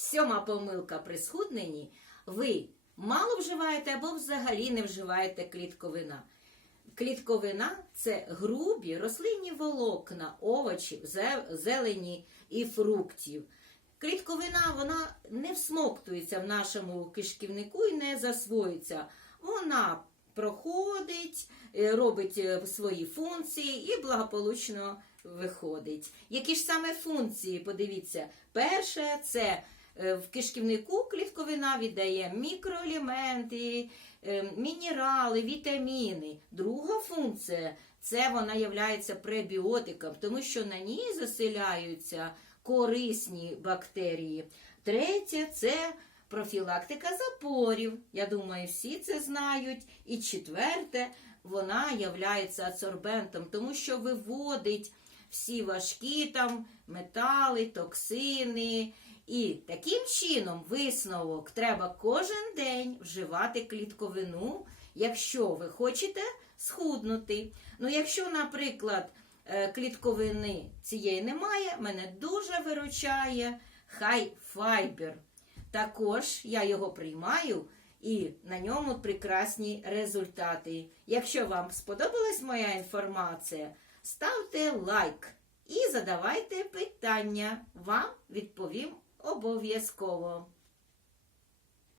Сьома помилка при схудненні. Ви мало вживаєте або взагалі не вживаєте клітковина. Клітковина це грубі рослинні волокна, овочів, зелені і фруктів. Клітковина вона не всмоктується в нашому кишківнику і не засвоюється. Вона проходить, е, робить е, свої функції і благополучно виходить. Які ж саме функції? Подивіться, перше це в кишківнику клітковина віддає мікроелементи, е, мінерали, вітаміни. Друга функція це вона є пребіотиком, тому що на ній заселяються корисні бактерії. Третє це профілактика запорів. Я думаю, всі це знають. І четверте, вона являється адсорбентом, тому що виводить всі важкі там метали, токсини. І таким чином висновок треба кожен день вживати клітковину, якщо ви хочете схуднути. Ну, якщо, наприклад, е, клітковини цієї немає, мене дуже виручає хай файбер. Також я його приймаю і на ньому прекрасні результати. Якщо вам сподобалась моя інформація, ставте лайк і задавайте питання. Вам відповім обов'язково.